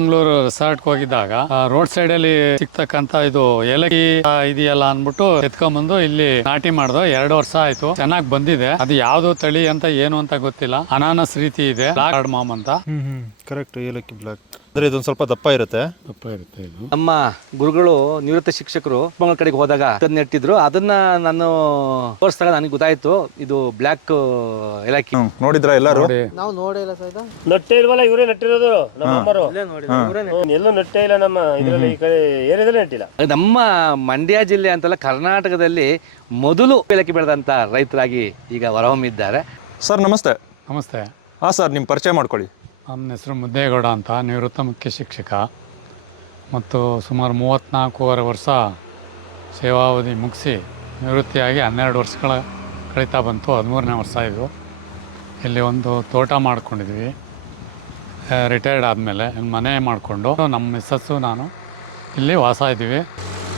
ಚಿಕ್ಕಮಂಗ್ಳೂರು ರೆಸಾರ್ಟ್ಗೆ ಹೋಗಿದ್ದಾಗ road side ಅಲ್ಲಿ ಸಿಗ್ತಕ್ಕಂತ ಇದು ಏಲಕ್ಕಿ ಇದೆಯಲ್ಲ ಅನ್ಬಿಟ್ಟು ಎತ್ಕೊಂಡ್ಬಂದು ಇಲ್ಲಿ ನಾಟಿ ಮಾಡ್ದು. 2 ವರ್ಷ ಆಯ್ತು, ಚೆನ್ನಾಗಿ ಬಂದಿದೆ. ಅದು ಯಾವ್ದು ತಳಿ ಅಂತ ಏನು ಅಂತ ಗೊತ್ತಿಲ್ಲ. ಅನಾನಸ್ ರೀತಿ ಇದೆ, ಬ್ಲಾಕ್ ಕಾರ್ಡಮಮ್ ಅಂತ. ಕರೆಕ್ಟ್, ಏಲಕ್ಕಿ ಬ್ಲಾಕ್ ಅಂದ್ರೆ ಇದೊಂದು ಸ್ವಲ್ಪ ದಪ್ಪ ಇರುತ್ತೆ. ಇದು ನಮ್ಮ ಗುರುಗಳು ನಿವೃತ್ತ ಶಿಕ್ಷಕರು ಚಿಕ್ಕಮಂಗ್ಳೂರ್ ಕಡೆಗೆ ಹೋದಾಗ ಅದನ್ನ ನೆಟ್ಟಿದ್ರು. ಅದನ್ನ ನಾನು ತೋರಿಸಿದಾಗ ನನಗೆ ಗೊತ್ತಾಯ್ತು ಇದು ಬ್ಲಾಕ್ ಏಲಕ್ಕಿ. ನೋಡಿದ್ರ ಎಲ್ಲರೂ? ನಾವು ನೋಡಿಲ್ಲ ಸರ್, ಇದು ನಟ್ಟೆ ಇಲ್ವಲ್ಲ, ಇವರೇ ನಟ್ಟಿರೋದು. ನಮ್ಮ ಅಮ್ಮರು ಎಲ್ಲೂ ನಟ್ಟೆ ಇಲ್ಲ ನಮ್ಮ ಇದರಲ್ಲಿ, ಈ ಕಡೆ ಏರಿಯಾದಲ್ಲಿ ನಟ್ಟಿಲ್ಲ. ನಮ್ಮ ಮಂಡ್ಯ ಜಿಲ್ಲೆ ಅಂತಲ್ಲ, ಕರ್ನಾಟಕದಲ್ಲಿ ಮೊದಲು ಏಲಕ್ಕಿ ಬೆಳೆದಂತ ರೈತರಾಗಿ ಈಗ ಹೊರಹೊಮ್ಮಿದ್ದಾರೆ. ಸರ್ ನಮಸ್ತೆ. ನಮಸ್ತೆ. ಹಾಂ ಸರ್, ನಿಮ್ಮ ಪರಿಚಯ ಮಾಡ್ಕೊಳ್ಳಿ. ನನ್ನ ಹೆಸರು ಮುದ್ದೇಗೌಡ ಅಂತ, ನಿವೃತ್ತ ಮುಖ್ಯ ಶಿಕ್ಷಕ ಮತ್ತು ಸುಮಾರು 34 ವರ್ಷ ಸೇವಾವಧಿ ಮುಗಿಸಿ ನಿವೃತ್ತಿಯಾಗಿ 12 ವರ್ಷಗಳ ಕಳೀತಾ ಬಂತು. 13ನೇ ವರ್ಷ ಇದು. ಇಲ್ಲಿ ಒಂದು ತೋಟ ಮಾಡ್ಕೊಂಡಿದ್ವಿ. ರಿಟೈರ್ಡ್ ಆದಮೇಲೆ ಮನೆ ಮಾಡಿಕೊಂಡು ನಮ್ಮ ಮಿಸ್ಸಸ್ಸು ನಾನು ಇಲ್ಲಿ ವಾಸ ಇದ್ದೀವಿ.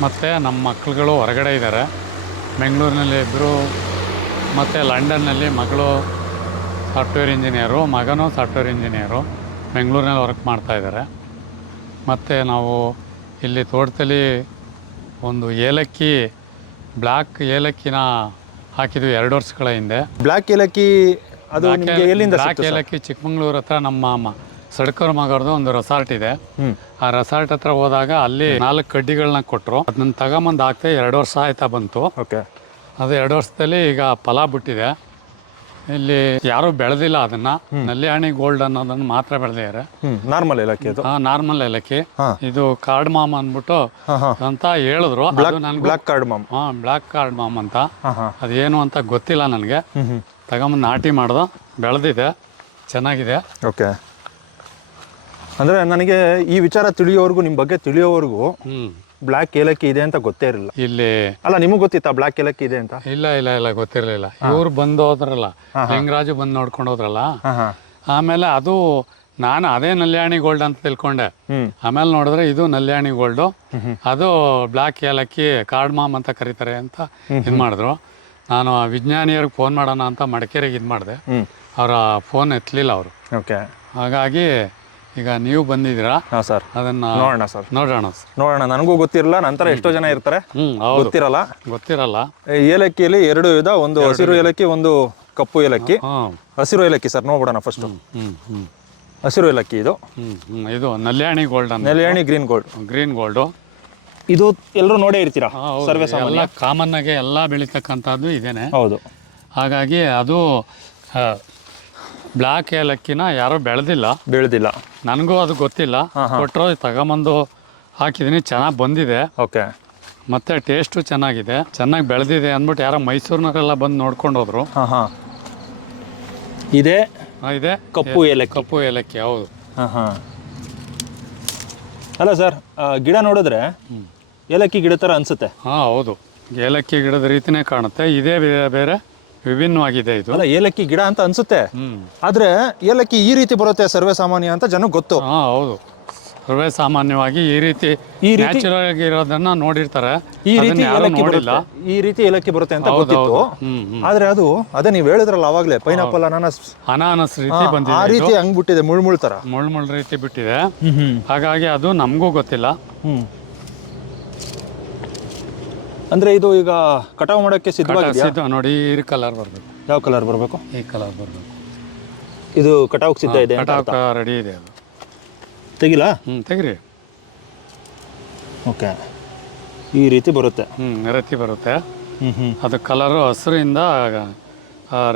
ಮತ್ತು ನಮ್ಮ ಮಕ್ಕಳುಗಳು ಹೊರಗಡೆ ಇದ್ದಾರೆ. ಬೆಂಗಳೂರಿನಲ್ಲಿ ಇಬ್ಬರು, ಮತ್ತು ಲಂಡನ್ನಲ್ಲಿ ಮಗಳು ಸಾಫ್ಟ್ವೇರ್ ಇಂಜಿನಿಯರು, ಮಗನೂ ಸಾಫ್ಟ್ವೇರ್ ಇಂಜಿನಿಯರು, ಬೆಂಗಳೂರಿನಲ್ಲಿ ವರ್ಕ್ ಮಾಡ್ತಾಯಿದ್ದಾರೆ. ಮತ್ತು ನಾವು ಇಲ್ಲಿ ತೋಟದಲ್ಲಿ ಒಂದು ಏಲಕ್ಕಿ, ಬ್ಲ್ಯಾಕ್ ಏಲಕ್ಕಿನ ಹಾಕಿದ್ವಿ 2 ವರ್ಷಗಳ ಹಿಂದೆ. ಬ್ಲ್ಯಾಕ್ ಏಲಕ್ಕಿ ಅದು ನಿಮಗೆ ಎಲ್ಲಿಂದ ಬ್ಲ್ಯಾಕ್ ಏಲಕ್ಕಿ ಚಿಕ್ಕಮಂಗ್ಳೂರು ಹತ್ರ ನಮ್ಮ ಸಡ್ಕರ್ ಮಗರದು ಒಂದು ರೆಸಾರ್ಟ್ ಇದೆ. ಆ ರೆಸಾರ್ಟ್ ಹತ್ರ ಹೋದಾಗ ಅಲ್ಲಿ 4 ಕಡ್ಡಿಗಳನ್ನ ಕೊಟ್ಟರು. ಅದನ್ನ ತಗೊಂಬಂದು ಹಾಕ್ತೆ 2 ವರ್ಷ ಆಯ್ತಾ ಬಂತು. ಓಕೆ. ಅದು 2 ವರ್ಷದಲ್ಲಿ ಈಗ ಫಲ ಬಿಟ್ಟಿದೆ. ಇಲ್ಲಿ ಯಾರು ಬೆಳೆದಿಲ್ಲ ಅದನ್ನ. ನಲ್ಲಿಯಾಣಿ ಗೋಲ್ಡ್ ಅನ್ನೋದನ್ನ ಮಾತ್ರ ಬೆಳೆದಿದ್ದಾರೆ. ನಾರ್ಮಲ್ ಏಲಕ್ಕಿ ಅದು. ನಾರ್ಮಲ್ ಏಲಕ್ಕಿ. ಇದು ಕಾರ್ಡಮಮ್ ಅಂದ್ಬಿಟ್ಟು ಅಂತ ಹೇಳಿದ್ರು. Block cardamom. ಬ್ಲಾಕ್ ಕಾರ್ಡಮಮ್ ಅಂತ. ಅದೇನು ಅಂತ ಗೊತ್ತಿಲ್ಲ ನನಗೆ. ತಗೊಂಬಂದು ನಾಟಿ ಮಾಡ್ದು, ಬೆಳೆದಿದೆ, ಚೆನ್ನಾಗಿದೆ. ಓಕೆ. ಅಂದ್ರೆ ನನಗೆ ಈ ವಿಚಾರ ತಿಳಿಯೋವರೆಗೂ, ನಿಮ್ಮ ಬಗ್ಗೆ ತಿಳಿಯೋವರೆಗೂ ಬ್ಲ್ಯಾಕ್ ಏಲಕ್ಕಿ ಇದೆ ಅಂತ ಗೊತ್ತೇ ಇರಲಿಲ್ಲ. ಇಲ್ಲಿ ಅಲ್ಲ, ನಿಮಗೆ ಗೊತ್ತಿತ್ತಾ ಬ್ಲ್ಯಾಕ್ ಏಲಕ್ಕಿ ಇದೆ ಅಂತ? ಇಲ್ಲ ಗೊತ್ತಿರಲಿಲ್ಲ. ಇವ್ರು ಬಂದು ಹೋದ್ರಲ್ಲ, ಲಿಂಗರಾಜು ಬಂದು ನೋಡ್ಕೊಂಡು ಹೋದ್ರಲ್ಲ, ಆಮೇಲೆ ಅದು ನಾನು ಅದೇ ನಲ್ಯಾಣಿ ಗೋಲ್ಡ್ ಅಂತ ತಿಳ್ಕೊಂಡೆ. ಆಮೇಲೆ ನೋಡಿದ್ರೆ ಇದು ನಲ್ಯಾಣಿ ಗೋಲ್ಡು, ಅದು ಬ್ಲ್ಯಾಕ್ ಏಲಕ್ಕಿ ಕಾರ್ಡಮಮ್ ಅಂತ ಕರೀತಾರೆ ಅಂತ ಇದು ಮಾಡಿದ್ರು. ನಾನು ವಿಜ್ಞಾನಿಯವ್ರಿಗೆ ಫೋನ್ ಮಾಡೋಣ ಅಂತ ಮಡಿಕೇರಿಗೆ ಇದು ಮಾಡಿದೆ. ಅವರ ಫೋನ್ ಎತ್ತಲಿಲ್ಲ ಅವರು. ಓಕೆ. ಹಾಗಾಗಿ ಈಗ ನೀವು ಬಂದಿದ್ದೀರಾ. ಹಾಂ ಸರ್, ಅದನ್ನ ನೋಡೋಣ ಸರ್. ನೋಡೋಣ. ನನಗೂ ಗೊತ್ತಿರಲ್ಲ, ನಂತರ ಎಷ್ಟೋ ಜನ ಇರ್ತಾರೆ ಗೊತ್ತಿರಲ್ಲ. ಏಲಕ್ಕಿಯಲ್ಲಿ 2 ವಿಧ, ಒಂದು ಹಸಿರು ಏಲಕ್ಕಿ, ಒಂದು ಕಪ್ಪು ಏಲಕ್ಕಿ. ಹಸಿರು ಏಲಕ್ಕಿ ಸರ್ ನೋಡ್ಬಿಡೋಣ ಫಸ್ಟ್. ಹಸಿರು ಏಲಕ್ಕಿ ಇದು. ಇದು ನಲ್ಯಾಣಿ ಗೋಲ್ಡ್ ಅಂತ. ನಲ್ಯಾಣಿ ಗ್ರೀನ್ ಗೋಲ್ಡು. ಇದು ಎಲ್ಲರೂ ನೋಡೇ ಇರ್ತೀರಾ, ಸರ್ವೇ ಸಾಮಾನ್ಯ, ಕಾಮನ್ ಆಗಿ ಎಲ್ಲ ಬೆಳೀತಕ್ಕಂಥದ್ದು ಇದೇನೆ. ಹೌದು. ಹಾಗಾಗಿ ಅದು ಬ್ಲ್ಯಾಕ್ ಏಲಕ್ಕಿನ ಯಾರೂ ಬೆಳೆದಿಲ್ಲ. ನನಗೂ ಅದು ಗೊತ್ತಿಲ್ಲ. ಕೊಟ್ಟರು, ತಗೊಂಬಂದು ಹಾಕಿದ್ದೀನಿ, ಚೆನ್ನಾಗಿ ಬಂದಿದೆ. ಓಕೆ. ಮತ್ತು ಟೇಸ್ಟು ಚೆನ್ನಾಗಿದೆ, ಚೆನ್ನಾಗಿ ಬೆಳೆದಿದೆ ಅಂದ್ಬಿಟ್ಟು ಯಾರೋ ಮೈಸೂರಿನವರೆಲ್ಲ ಬಂದು ನೋಡ್ಕೊಂಡು ಹೋದ್ರು. ಇದೆ ಕಪ್ಪು ಏಲಕ್ಕಿ. ಹೌದು. ಅಲ್ಲ ಸರ್, ಗಿಡ ನೋಡಿದ್ರೆ ಏಲಕ್ಕಿ ಗಿಡ ಥರ ಅನಿಸುತ್ತೆ. ಹೌದು, ಏಲಕ್ಕಿ ಗಿಡದ ರೀತಿನೇ ಕಾಣುತ್ತೆ. ಇದೇ ಬೇರೆ ವಿಭಿನ್ನವಾಗಿದೆ ಇದು. ಅಲ್ಲ, ಏಲಕ್ಕಿ ಗಿಡ ಅಂತ ಅನ್ಸುತ್ತೆ, ಆದ್ರೆ ಏಲಕ್ಕಿ ಈ ರೀತಿ ಬರುತ್ತೆ ಸರ್ವೇ ಸಾಮಾನ್ಯ ಅಂತ ಜನಕ್ಕೆ ಗೊತ್ತು. ಹೌದು, ಸರ್ವೇ ಸಾಮಾನ್ಯವಾಗಿ ಈ ರೀತಿ ನ್ಯಾಚುರಲ್ ಆಗಿ ಇರೋದನ್ನ ನೋಡಿರ್ತಾರೆ. ಈ ರೀತಿ ಏಲಕ್ಕಿ ಬರುತ್ತೆ ಅಂತ ಗೊತ್ತಿತ್ತು. ಆದ್ರೆ ಅದು ಅದೇ ನೀವು ಹೇಳಿದ್ರಲ್ಲ ಅವಾಗಲೇ, ಪೈನಾಪಲ್, ಅನಾನಸ್ ರೀತಿ ಬಂದಿದೆ. ಆ ರೀತಿ ಹಂಗ್ ಬಿಟ್ಟಿದೆ, ಮುಳ್ಮುಳ್ ತರ, ಮುಳ್ಮುಳ್ ರೀತಿ ಬಿಟ್ಟಿದೆ. ಹಾಗಾಗಿ ಅದು ನಮಗೂ ಗೊತ್ತಿಲ್ಲ. ಅಂದ್ರೆ ಇದು ಈಗ ಕಟಾವು ಮಾಡೋಕ್ಕೆ ಸಿದ್ಧವಾಗಿದೆಯಾ? ನೋಡಿ, ಈ ಕಲರ್ ಬರಬೇಕು. ಯಾವ ಕಲರ್ ಬರಬೇಕು? ಈ ಕಲರ್ ಬರಬೇಕು. ಇದು ಕಟಾವು ಸಿದ್ಧ ಇದೆ, ಕಟಾವು ರೆಡಿ ಇದೆ. ಅದು ತೆಗಿಲಾ? ತೆಗಿರಿ. ಓಕೆ. ಈ ರೀತಿ ಬರುತ್ತೆ. ರೀತಿ ಬರುತ್ತೆ. ಅದು ಕಲರು ಹಸಿರಿಂದ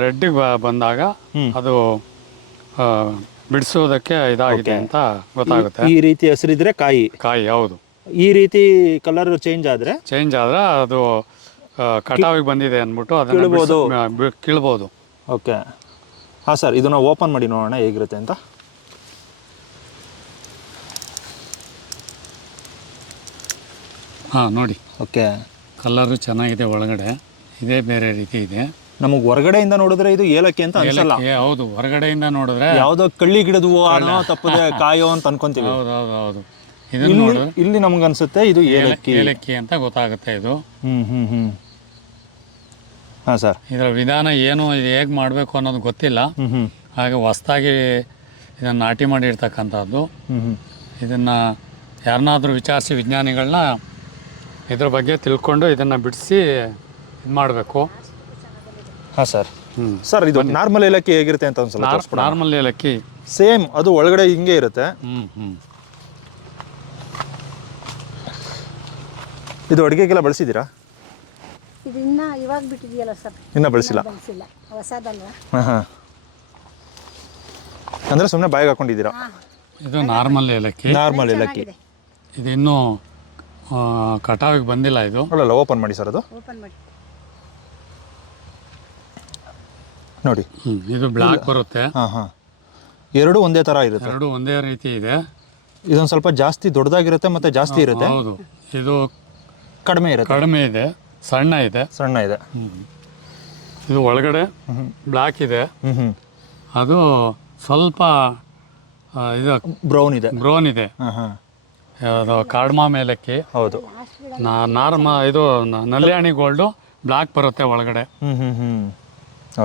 ರೆಡ್ಡಿಗೆ ಬಂದಾಗ ಅದು ಬಿಡಿಸೋದಕ್ಕೆ ಇದಾಗಿದೆ ಅಂತ ಗೊತ್ತಾಗುತ್ತೆ. ಈ ರೀತಿ ಹಸಿರಿದ್ರೆ ಕಾಯಿ. ಹೌದು. ಈ ರೀತಿ ಕಲರ್ ಚೇಂಜ್ ಆದ್ರೆ ಅದು ಕಟಾವಿಗೆ ಬಂದಿದೆ ಅಂದ್ಬಿಟ್ಟು ಅದನ್ನ ಕೀಳ್ಬೋದು. ಓಕೆ. ಹಾಂ ಸರ್, ಇದನ್ನ ಓಪನ್ ಮಾಡಿ ನೋಡೋಣ ಹೇಗಿರುತ್ತೆ ಅಂತ. ನೋಡಿ. ಓಕೆ. ಕಲರು ಚೆನ್ನಾಗಿದೆ, ಒಳಗಡೆ ಇದೇ ಬೇರೆ ರೀತಿ ಇದೆ. ನಮಗೆ ಹೊರಗಡೆಯಿಂದ ನೋಡಿದ್ರೆ ಇದು ಏಲಕ್ಕಿ ಅಂತ ಅನ್ಸಲ್ಲ. ಹೌದು, ಹೊರಗಡೆಯಿಂದ ನೋಡಿದ್ರೆ ಯಾವುದೋ ಕಳ್ಳಿ ಗಿಡದ ಹೂವು ತಪ್ಪದೆ ಕಾಯೋ ಅಂತ ಅನ್ಕೊಂತೀವಿ. ಹೌದು. ಇಲ್ಲಿ ನಮ್ಗೆ ಅನ್ಸುತ್ತೆ ಇದು ಏಲಕ್ಕಿ ಅಂತ ಗೊತ್ತಾಗುತ್ತೆ ಇದು. ಹಾಂ ಸರ್. ಇದರ ವಿಧಾನ ಏನು, ಹೇಗೆ ಮಾಡಬೇಕು ಅನ್ನೋದು ಗೊತ್ತಿಲ್ಲ. ಹಾಗೆ ಹೊಸದಾಗಿ ಇದನ್ನು ನಾಟಿ ಮಾಡಿರ್ತಕ್ಕಂಥದ್ದು. ಇದನ್ನು ಯಾರನ್ನಾದರೂ ವಿಚಾರಿಸಿ ವಿಜ್ಞಾನಿಗಳನ್ನ ಇದ್ರ ಬಗ್ಗೆ ತಿಳ್ಕೊಂಡು ಇದನ್ನು ಬಿಡಿಸಿ ಇದು ಮಾಡಬೇಕು. ಹಾಂ ಸರ್. ಸರ್ ಇದು ನಾರ್ಮಲ್ ಏಲಕ್ಕಿ ಹೇಗಿರುತ್ತೆ ಅಂತ ಒಂದ್ಸಲ ತೋರಿಸ್ಬಿಡಿ. ನಾರ್ಮಲ್ ಏಲಕ್ಕಿ ಸೇಮ್ ಅದು ಒಳಗಡೆ ಹಿಂಗೆ ಇರುತ್ತೆ. ಇದು ಅಡುಗೆಗೆಲ್ಲ ಬಳಸಿದ್ದೀರಾ? ಇದು ಇನ್ನ ಇವಾಗ ಬಿಟ್ಟಿದೆಯಲ್ಲ ಸರ್, ಇನ್ನೂ ಬಳಸಿಲ್ಲ. ಬಳಸಿಲ್ಲ, ಹೊಸದಲ್ವಾ. ಹಾಂ ಹಾಂ. ಅಂದರೆ ಸುಮ್ಮನೆ ಬಾಯಿಗೆ ಹಾಕೊಂಡಿದ್ದೀರಾ? ಇದು ನಾರ್ಮಲ್ ಏಲಕ್ಕಿ. ನಾರ್ಮಲ್ ಏಲಕ್ಕಿ. ಇದು ಇನ್ನೂ ಕಟಾವಿಗೆ ಬಂದಿಲ್ಲ. ಇದು ಅಲ್ಲ ಓಪನ್ ಮಾಡಿ ಸರ್, ಅದು ಓಪನ್ ಮಾಡಿ ನೋಡಿ. ಇದು ಬ್ಲ್ಯಾಕ್ ಬರುತ್ತೆ. ಹಾಂ ಹಾಂ. ಎರಡು ಒಂದೇ ಥರ ಇರುತ್ತೆ. ಎರಡು ಒಂದೇ ರೀತಿ ಇದೆ. ಇದೊಂದು ಸ್ವಲ್ಪ ಜಾಸ್ತಿ ದೊಡ್ಡದಾಗಿರುತ್ತೆ ಮತ್ತು ಜಾಸ್ತಿ ಇರುತ್ತೆ. ಹೌದು. ಇದು ಕಡಿಮೆ ಇರುತ್ತೆ. ಕಡಿಮೆ ಇದೆ, ಸಣ್ಣ ಇದೆ. ಸಣ್ಣ ಇದೆ. ಇದು ಒಳಗಡೆ ಬ್ಲ್ಯಾಕ್ ಇದೆ. ಅದು ಸ್ವಲ್ಪ ಇದು ಬ್ರೌನ್ ಇದೆ. ಬ್ರೌನ್ ಇದೆ. ಹಾಂ ಹಾಂ. ಅದು ಕಾರ್ಡಮಮ್ ಏಲಕ್ಕಿ. ಹೌದು. ಇದು ನಲ್ಯಾಣಿ ಗೋಲ್ಡು ಬ್ಲ್ಯಾಕ್ ಬರುತ್ತೆ ಒಳಗಡೆ.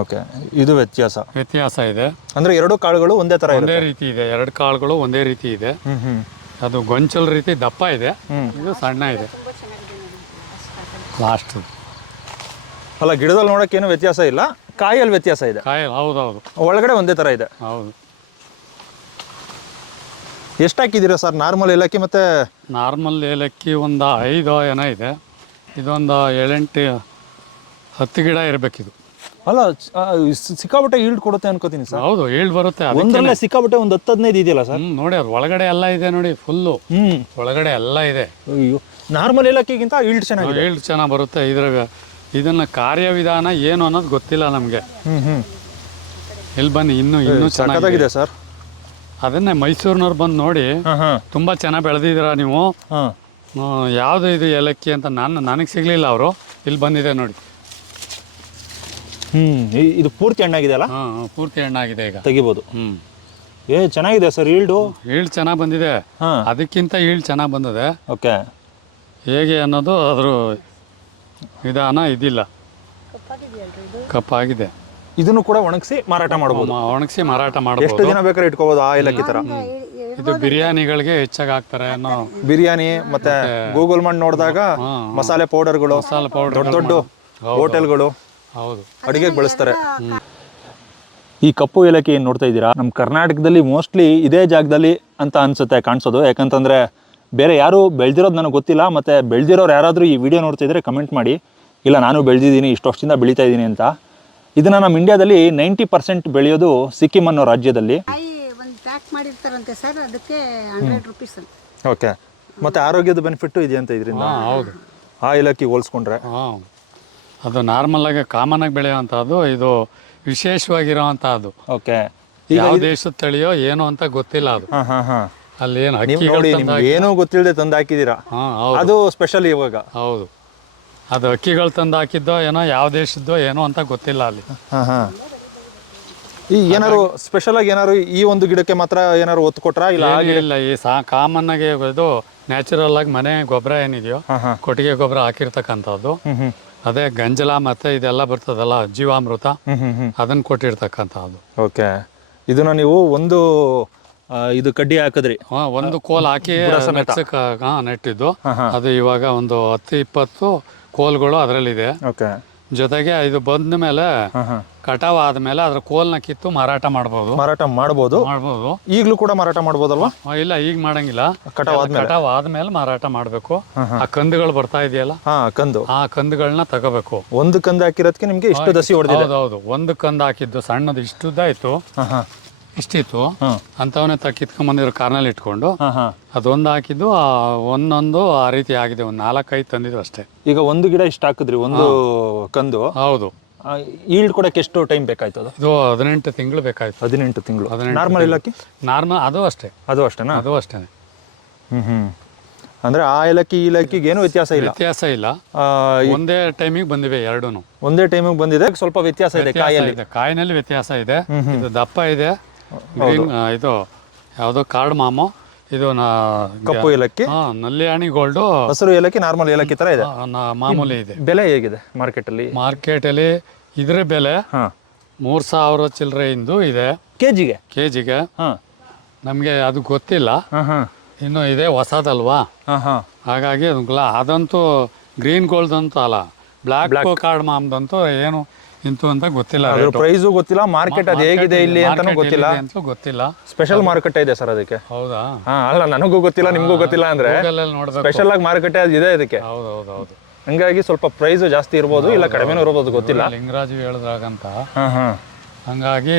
ಓಕೆ, ಇದು ವ್ಯತ್ಯಾಸ ಇದೆ. ಅಂದರೆ ಎರಡು ಕಾಳುಗಳು ಒಂದೇ ಥರ ಒಂದೇ ರೀತಿ ಇದೆ. ಎರಡು ಕಾಳುಗಳು ಒಂದೇ ರೀತಿ ಇದೆ. ಅದು ಗೊಂಚಲ್ ರೀತಿ ದಪ್ಪ ಇದೆ, ಇದು ಸಣ್ಣ ಇದೆ. ಲಾಸ್ಟ್ ಅಲ್ಲ, ಗಿಡದಲ್ಲಿ ನೋಡೋಕೆ ಏನು ವ್ಯತ್ಯಾಸ ಇಲ್ಲ, ಕಾಯಲ್ಲಿ ವ್ಯತ್ಯಾಸ ಇದೆ. ಕಾಯಿ ಹೌದೌದು, ಒಳಗಡೆ ಒಂದೇ ಥರ ಇದೆ. ಹೌದು. ಎಷ್ಟು ಹಾಕಿದ್ದೀರಾ ಸರ್ ನಾರ್ಮಲ್ ಏಲಕ್ಕಿ? ಮತ್ತು ನಾರ್ಮಲ್ ಏಲಕ್ಕಿ ಒಂದು 5 ಏನೋ ಇದೆ. ಇದೊಂದು 7-10 ಗಿಡ ಇರಬೇಕಿದು. ಅಲ್ಲ, ಸಿಕ್ಕಾಪಟ್ಟೆ ಈಲ್ಡ್ ಕೊಡುತ್ತೆ ಅನ್ಕೋತೀನಿ ಸರ್. ಹೌದು, ಈಲ್ಡ್ ಬರುತ್ತೆ. ಒಂದರಲ್ಲೇ ಸಿಕ್ಕಾಪಟ್ಟೆ ಒಂದು 10-15 ಇದೆಯಲ್ಲ ಸರ್? ನೋಡಿ, ಅದು ಒಳಗಡೆ ಎಲ್ಲ ಇದೆ ನೋಡಿ, ಫುಲ್ಲು ಒಳಗಡೆ ಎಲ್ಲ ಇದೆ. ಅಯ್ಯೋ, ನಾರ್ಮಲ್ ಏಲಕ್ಕಿಗಿಂತ ಈಲ್ಡ್ ಚೆನ್ನಾಗಿದೆ. ಈಲ್ಡ್ ಚೆನ್ನಾಗಿ ಬರುತ್ತೆ. ಇದನ್ನ ಕಾರ್ಯವಿಧಾನ ಏನು ಅನ್ನೋದು ಗೊತ್ತಿಲ್ಲ ನಮಗೆ. ಇಲ್ಲಿ ಬನ್ನಿ, ಇನ್ನೂ ಚೆನ್ನಾಗಿದೆ ಸರ್. ಅದನ್ನೇ ಮೈಸೂರಿನವ್ರು ಬಂದು ನೋಡಿ, ತುಂಬಾ ಚೆನ್ನಾಗಿ ಬೆಳೆದಿದ್ದೀರಾ ನೀವು, ಯಾವುದು ಇದು ಏಲಕ್ಕಿ ಅಂತ ನನಗೆ ಸಿಗ್ಲಿಲ್ಲ. ಅವರು ಇಲ್ಲಿ ಬಂದಿದೆ ನೋಡಿ. ಇದು ಪೂರ್ತಿ ಹಣ್ಣಾಗಿದೆ ಅಲ್ಲ? ಪೂರ್ತಿ ಹಣ್ಣಾಗಿದೆ, ಈಗ ತೆಗಿಬೋದು. ಚೆನ್ನಾಗಿದೆ ಸರ್. ಈಲ್ಡ್ ಚೆನ್ನಾಗಿ ಬಂದಿದೆ. ಅದಕ್ಕಿಂತ ಈಲ್ಡ್ ಚೆನ್ನಾಗಿ ಬಂದಿದೆ. ಓಕೆ, ಹೇಗೆ ಅನ್ನೋದು ಅದ್ರ ವಿಧಾನ ಇದಿಲ್ಲ, ಕಪ್ಪಾಗಿದೆ. ಇದನ್ನು ಕೂಡ ಒಣಗಿಸಿ ಮಾರಾಟ ಮಾಡಬಹುದು. ಒಣಗಿಸಿ ಮಾರಾಟ ಮಾಡಬಹುದು. ಎಷ್ಟು ದಿನ ಬೇಕಾದ್ರೆ ಇಟ್ಕೋಬಹುದು ಆ ಏಲಕ್ಕಿ ತರ. ಇದು ಬಿರಿಯಾನಿಗಳಿಗೆ ಹೆಚ್ಚಾಗಿ ಹಾಕ್ತಾರೆ. ಬಿರಿಯಾನಿ ಮತ್ತೆ ಗೂಗಲ್ ಮಾಡಿ ನೋಡಿದಾಗ ಮಸಾಲೆ ಪೌಡರ್ಗಳು, ದೊಡ್ಡ ಹೋಟೆಲ್ಗಳು ಹೌದು ಅಡಿಗೆಗೆ ಬಳಸ್ತಾರೆ. ಈ ಕಪ್ಪು ಏಲಕ್ಕಿ ಏನು ನೋಡ್ತಾ ಇದ್ದೀರಾ, ನಮ್ಮ ಕರ್ನಾಟಕದಲ್ಲಿ ಮೋಸ್ಟ್ಲಿ ಇದೇ ಜಾಗದಲ್ಲಿ ಅಂತ ಅನ್ಸುತ್ತೆ ಕಾಣಿಸೋದು. ಯಾಕಂತಂದ್ರೆ ಬೇರೆ ಯಾರು ಬೆಳೆದಿರೋದು ನನಗೆ ಗೊತ್ತಿಲ್ಲ. ಮತ್ತು ಬೆಳೆದಿರೋರು ಯಾರಾದರೂ ಈ ವಿಡಿಯೋ ನೋಡ್ತಾ ಇದ್ರೆ ಕಮೆಂಟ್ ಮಾಡಿ, ಇಲ್ಲ ನಾನು ಬೆಳೆದಿದ್ದೀನಿ, ಇಷ್ಟು ವರ್ಷದಿಂದ ಬೆಳೀತಾ ಇದ್ದೀನಿ ಅಂತ. ಇದನ್ನು ನಮ್ಮ ಇಂಡಿಯಾದಲ್ಲಿ 90% ಬೆಳೆಯೋದು ಸಿಕ್ಕಿಂ ಅನ್ನೋ ರಾಜ್ಯದಲ್ಲಿ. ಒಂದು ಪ್ಯಾಕ್ ಮಾಡಿರ್ತಾರಂತೆ ಸರ್, ಅದಕ್ಕೆ 100 ರೂಪೀಸ್ ಅಂತ. ಓಕೆ, ಮತ್ತು ಆರೋಗ್ಯದ ಬೆನಿಫಿಟ್ಟು ಇದೆ ಅಂತ ಇದರಿಂದ. ಹೌದು, ಆ ಏಲಕ್ಕಿ ಹೋಲಿಸ್ಕೊಂಡ್ರೆ ಅದು ನಾರ್ಮಲ್ ಆಗಿ ಕಾಮನ್ ಆಗಿ ಬೆಳೆಯುವಂಥದ್ದು. ಇದು ವಿಶೇಷವಾಗಿರೋವಂಥದ್ದು. ಓಕೆ, ಯಾವ ದೇಶದ ತಳಿಯೋ ಏನೋ ಅಂತ ಗೊತ್ತಿಲ್ಲ ಅದು. ಅಲ್ಲಿ ಏನು ಏನೋ ಗೊತ್ತಿಲ್ಲದೆ ತಂದು ಹಾಕಿದ್ದೀರಾ, ಅದು ಸ್ಪೆಷಲ್ ಇವಾಗ. ಹೌದು, ಅದು ಅಕ್ಕಿಗಳು ತಂದು ಹಾಕಿದ್ದೋ ಏನೋ, ಯಾವ ದೇಶದ್ದೋ ಏನೋ ಅಂತ ಗೊತ್ತಿಲ್ಲ ಅಲ್ಲಿ. ಈ ಏನಾರು ಸ್ಪೆಷಲ್ ಆಗಿ ಏನಾರು ಈ ಒಂದು ಗಿಡಕ್ಕೆ ಮಾತ್ರ ಏನಾರು ಒತ್ತು ಕೊಟ್ರಾ? ಇಲ್ಲ, ಈ ಕಾಮನ್ ಆಗಿ ಇದು ನ್ಯಾಚುರಲ್ ಆಗಿ ಮನೆ ಗೊಬ್ಬರ ಏನಿದೆಯೋ, ಕೊಟ್ಟಿಗೆ ಗೊಬ್ಬರ ಹಾಕಿರ್ತಕ್ಕಂಥದ್ದು. ಅದೇ ಗಂಜಲ ಮತ್ತೆ ಇದೆಲ್ಲ ಬರ್ತದಲ್ಲ, ಜೀವಾಮೃತ, ಅದನ್ನ ಕೊಟ್ಟಿರ್ತಕ್ಕಂಥದ್ದು. ಓಕೆ, ಇದನ್ನ ನೀವು ಒಂದು ಇದು ಕಡ್ಡಿ ಹಾಕಿದ್ರಿ? ಒಂದು ಕೋಲ್ ಹಾಕಿ ನೆಟ್ಟಿದ್ದು. ಅದು ಇವಾಗ ಒಂದು 10-20 ಕೋಲ್ಗಳು ಅದರಲ್ಲಿದೆ. ಓಕೆ, ಜೊತೆಗೆ ಇದು ಬಂದ ಮೇಲೆ ಕಟಾವ್ ಆದ್ಮೇಲೆ ಅದ್ರ ಕೋಲ್ನ ಕಿತ್ತು ಮಾರಾಟ ಮಾಡಬಹುದು. ಈಗಲೂ ಕೂಡ ಮಾರಾಟ ಮಾಡಬಹುದಲ್ವಾ? ಇಲ್ಲ, ಈಗ ಮಾಡಂಗಿಲ್ಲ. ಕಟಾವ್ ಆದ್ಮೇಲೆ ಮಾರಾಟ ಮಾಡ್ಬೇಕು. ಆ ಕಂದುಗಳು ಬರ್ತಾ ಇದೆಯಲ್ಲ, ಆ ಕಂದುಗಳನ್ನ ತಗೋಬೇಕು. ಒಂದು ಕಂದು ಹಾಕಿರೋದಕ್ಕೆ ನಿಮ್ಗೆ ಇಷ್ಟು ದಸಿ ಹೊಡೆದಿದೆ? ಹೌದು, ಒಂದು ಕಂದು ಹಾಕಿದ್ದು ಸಣ್ಣದು ಇಷ್ಟುದ್ದಾಯ್ತು, ಇಷ್ಟಿತ್ತು. ಅಂತವನ್ನೇ ಕಿತ್ಕೊಂಡ್ಬಂದಿದ್ರು ಕಾರ್ನಲ್ಲಿ ಇಟ್ಕೊಂಡು. ಅದೊಂದು ಹಾಕಿದ್ದು ಒಂದೊಂದು ಆ ರೀತಿ ಆಗಿದೆ. ಒಂದು 4-5 ತಂದಿದ್ದು ಅಷ್ಟೇ. ಈಗ ಒಂದು ಗಿಡ ಇಷ್ಟು ಹಾಕಿದ್ರಿ, ಒಂದು ಕಂದು. ಹೌದು. ಈಲ್ಡ್ ಕೊಡಕ್ಕೆ ಎಷ್ಟು ಟೈಮ್ ಬೇಕಾಯ್ತು? ಇದು 18 ತಿಂಗಳು ಬೇಕಾಯ್ತು. 18 ತಿಂಗಳು. ನಾರ್ಮಲ್ ಏಲಕ್ಕಿ? ನಾರ್ಮಲ್ ಅದು ಅಷ್ಟೇನಾ? ಅದು ಅಷ್ಟೇನೆ. ಅಂದ್ರೆ ಆ ಏಲಕ್ಕಿ ಈ ಏಲಕ್ಕಿಗೆ ಏನು ವ್ಯತ್ಯಾಸ ಇಲ್ಲ. ಒಂದೇ ಟೈಮಿಗೆ ಬಂದಿವೆ ಎರಡೂನು. ಒಂದೇ ಟೈಮಿಗೆ ಬಂದಿದೆ. ಸ್ವಲ್ಪ ವ್ಯತ್ಯಾಸ ಇದೆ ಕಾಯಿನಲ್ಲಿ ವ್ಯತ್ಯಾಸ ಇದೆ. ಇದು ದಪ್ಪ ಇದೆ. ಇದು ಯಾವ್ದೋ ಕಾರ್ಡಮಮ್, ಇದು ಕಪ್ಪು ಏಲಕ್ಕಿ. ನಲ್ಯಾಣಿ ಗೋಲ್ಡು ಹಸಿರು ಏಲಕ್ಕಿ ನಾರ್ಮಲ್ ಏಲಕ್ಕಿ ತರ ಇದೆ, ಮಾಮೂಲಿ ಇದೆ. ಬೆಲೆ ಹೇಗಿದೆ ಮಾರ್ಕೆಟ್ ಅಲ್ಲಿ? ಇದ್ರ ಬೆಲೆ 3000 ಚಿಲ್ಲರೆಯಿಂದ ಇದೆ ಕೆಜಿಗೆ. ನಮ್ಗೆ ಅದು ಗೊತ್ತಿಲ್ಲ. ಇನ್ನು ಇದೆ ಹೊಸದಲ್ವಾ, ಹಾಗಾಗಿ ಅದಂತೂ ಗ್ರೀನ್ ಗೋಲ್ಡ್ ಅಂತೂ ಅಲ್ಲ, ಬ್ಲ್ಯಾಕ್ ಕಾರ್ಡ್ ಮಾಮ್ದಂತೂ ಏನು ಇಂತು ಅಂತ ಗೊತ್ತಿಲ್ಲ. ಪ್ರೈಸು ಗೊತ್ತಿಲ್ಲ, ಮಾರ್ಕೆಟ್ ಅದು ಹೇಗಿದೆ ಇಲ್ಲಿ ಅಂತಾನೂ ಗೊತ್ತಿಲ್ಲ. ಗೊತ್ತಿಲ್ಲ. ಸ್ಪೆಷಲ್ ಮಾರುಕಟ್ಟೆ ಇದೆ ಸರ್ ಅದಕ್ಕೆ. ಹೌದಾ? ಅಲ್ಲ, ನನಗೂ ಗೊತ್ತಿಲ್ಲ, ನಿಮಗೂ ಗೊತ್ತಿಲ್ಲ ಅಂದ್ರೆ ಸ್ಪೆಷಲ್ ಆಗಿ ಮಾರುಕಟ್ಟೆ ಅದು ಇದೆ ಅದಕ್ಕೆ. ಹೌದು. ಹಂಗಾಗಿ ಸ್ವಲ್ಪ ಪ್ರೈಸ್ ಜಾಸ್ತಿ ಇರ್ಬೋದು, ಇಲ್ಲ ಕಡಿಮೆನೂ ಇರ್ಬೋದು, ಗೊತ್ತಿಲ್ಲ. ಲಿಂಗರಾಜು ಹೇಳಿದ್ರಾಗಂತ, ಹಂಗಾಗಿ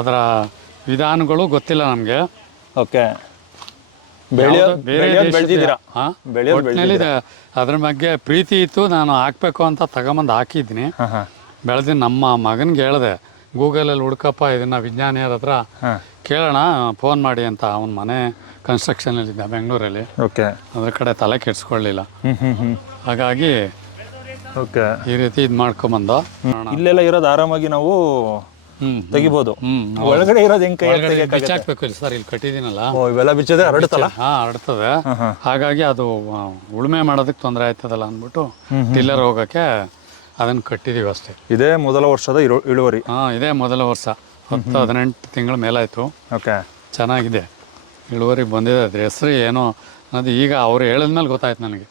ಅದರ ವಿಧಾನಗಳು ಗೊತ್ತಿಲ್ಲ ನಮಗೆ. ಓಕೆ. ಅದ್ರ ಬಗ್ಗೆ ಪ್ರೀತಿ ಇತ್ತು, ನಾನು ಹಾಕ್ಬೇಕು ಅಂತ ತಗೊಂಬಂದು ಹಾಕಿದ್ದೀನಿ. ಬೆಳೆದು ನಮ್ಮ ಮಗನಿಗೆ ಹೇಳಿದೆ, ಗೂಗಲಲ್ಲಿ ಹುಡ್ಕಪ್ಪ ಇದನ್ನ ವಿಜ್ಞಾನಿಯರ ಹತ್ರ ಕೇಳೋಣ, ಫೋನ್ ಮಾಡಿ ಅಂತ. ಅವನ ಮನೆ ಕನ್ಸ್ಟ್ರಕ್ಷನಲ್ಲಿದ್ದ ಬೆಂಗಳೂರಲ್ಲಿ. ಅದ್ರ ಕಡೆ ತಲೆ ಕೆಡ್ಸ್ಕೊಳ್ಳಿಲ್ಲ, ಹಾಗಾಗಿ ಈ ರೀತಿ ಇದು ಮಾಡ್ಕೊಂಬಂದ. ಇಲ್ಲೆಲ್ಲ ಇರೋದು ಆರಾಮಾಗಿ ನಾವು ತೆಗಿಬಹುದು. ಒಳಗಡೆ ಇರೋದು ಹೆಂಗ್ ಬಿಚ್ಚಾಕ್ಬೇಕು ಸರ್, ಇಲ್ಲಿ ಕಟ್ಟಿದೀನಲ್ಲ, ಇವೆಲ್ಲ ಬಿಚ್ಚದೆ ಹರಡುತ್ತಲ್ಲ. ಹರಡ್ತದೆ, ಹಾಗಾಗಿ ಅದು ಉಳುಮೆ ಮಾಡೋದಕ್ಕೆ ತೊಂದರೆ ಆಯ್ತದಲ್ಲ ಅಂದ್ಬಿಟ್ಟು ಟಿಲ್ಲರ್ ಹೋಗಕ್ಕೆ ಅದನ್ನ ಕಟ್ಟಿದೀವಿ ಅಷ್ಟೇ. ಇದೇ ಮೊದಲ ವರ್ಷದ ಇಳುವರಿ? ಇದೇ ಮೊದಲ ವರ್ಷ, 10-18 ತಿಂಗಳ ಮೇಲಾಯ್ತು. ಚೆನ್ನಾಗಿದೆ, ಇಳುವರಿ ಬಂದಿದೆ. ಅದ್ರ ಹೆಸರು ಏನೋ ಅದು ಈಗ ಅವ್ರು ಹೇಳಿದ್ಮೇಲೆ ಗೊತ್ತಾಯ್ತು ನನಗೆ.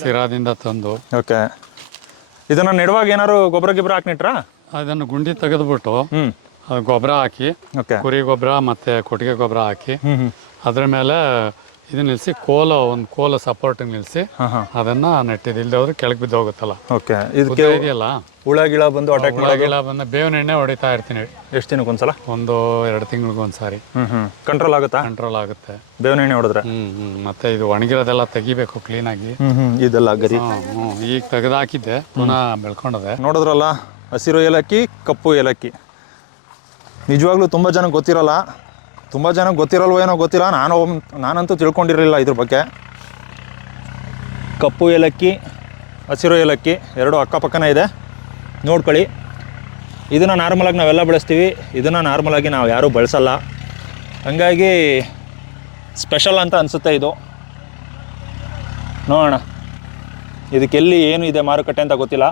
ಸಿರಾದಿಂದ ತಂದು. ಇದನ್ನ ನೆಡುವಾಗ ಏನಾರು ಗೊಬ್ಬರ ಹಾಕಿ ನೆಟ್ರಾ? ಅದನ್ನು ಗುಂಡಿ ತೆಗೆದ್ಬಿಟ್ಟು ಅದು ಗೊಬ್ಬರ ಹಾಕಿ, ಕುರಿ ಗೊಬ್ಬರ ಮತ್ತೆ ಕೊಟ್ಟಿಗೆ ಗೊಬ್ಬರ ಹಾಕಿ, ಅದ್ರ ಮೇಲೆ ಇದು ನಿಲ್ಸಿ, ಒಂದು ಕೋಲ ಸಪೋರ್ಟ್ ನಿಲ್ಸಿ ಅದನ್ನ ನೆಟ್ಟಿದ್ದು. ಇಲ್ದೆ ಹೋದ್ರೆ ಕೆಳಗೆ ಬಿದ್ದು ಹೋಗುತ್ತಲ್ಲ, ಇದೆಯಲ್ಲ ಹುಳ ಗಿಳ ಬಂದು ಅಟ್ಯಾಕ್ ಬಂದು ಬೇವಿನ ಎಣ್ಣೆ ಹೊಡಿತಾ ಇರ್ತೀನಿ. ಎಷ್ಟು ದಿನಕ್ಕೊಂದ್ಸಲ? 1-2 ತಿಂಗಳಿಗೊಂದ್ಸಾರಿ. ಕಂಟ್ರೋಲ್ ಆಗುತ್ತಾ? ಕಂಟ್ರೋಲ್ ಆಗುತ್ತೆ ಬೇವಿನ ಎಣ್ಣೆ ಹೊಡೆದ್ರೆ. ಮತ್ತೆ ಇದು ಒಣಗಿರೋದೆಲ್ಲ ತೆಗಿಬೇಕು ಕ್ಲೀನಾಗಿ. ಇದೆಲ್ಲ ಗರಿ ಈಗ ತೆಗೆದಾಕಿದ್ದೆ, ಪುನಃ ಬೆಳ್ಕೊಂಡದೆ. ನೋಡಿದ್ರಲ್ಲ, ಹಸಿರು ಏಲಕ್ಕಿ, ಕಪ್ಪು ಏಲಕ್ಕಿ. ನಿಜವಾಗ್ಲೂ ತುಂಬ ಜನಕ್ಕೆ ಗೊತ್ತಿರಲ್ಲ. ತುಂಬ ಜನಕ್ಕೆ ಗೊತ್ತಿರಲ್ವೋ ಏನೋ ಗೊತ್ತಿಲ್ಲ, ನಾನಂತೂ ತಿಳ್ಕೊಂಡಿರಲಿಲ್ಲ ಇದ್ರ ಬಗ್ಗೆ. ಕಪ್ಪು ಏಲಕ್ಕಿ, ಹಸಿರು ಏಲಕ್ಕಿ ಎರಡು ಅಕ್ಕಪಕ್ಕನೇ ಇದೆ, ನೋಡ್ಕೊಳ್ಳಿ. ಇದನ್ನು ನಾರ್ಮಲಾಗಿ ನಾವೆಲ್ಲ ಬಳಸ್ತೀವಿ, ಇದನ್ನು ನಾರ್ಮಲಾಗಿ ನಾವು ಯಾರೂ ಬಳಸಲ್ಲ. ಹಂಗಾಗಿ ಸ್ಪೆಷಲ್ ಅಂತ ಅನಿಸುತ್ತೆ ಇದು. ನೋಡೋಣ, ಇದಕ್ಕೆಲ್ಲಿ ಏನು ಇದೆ ಮಾರುಕಟ್ಟೆ ಅಂತ ಗೊತ್ತಿಲ್ಲ.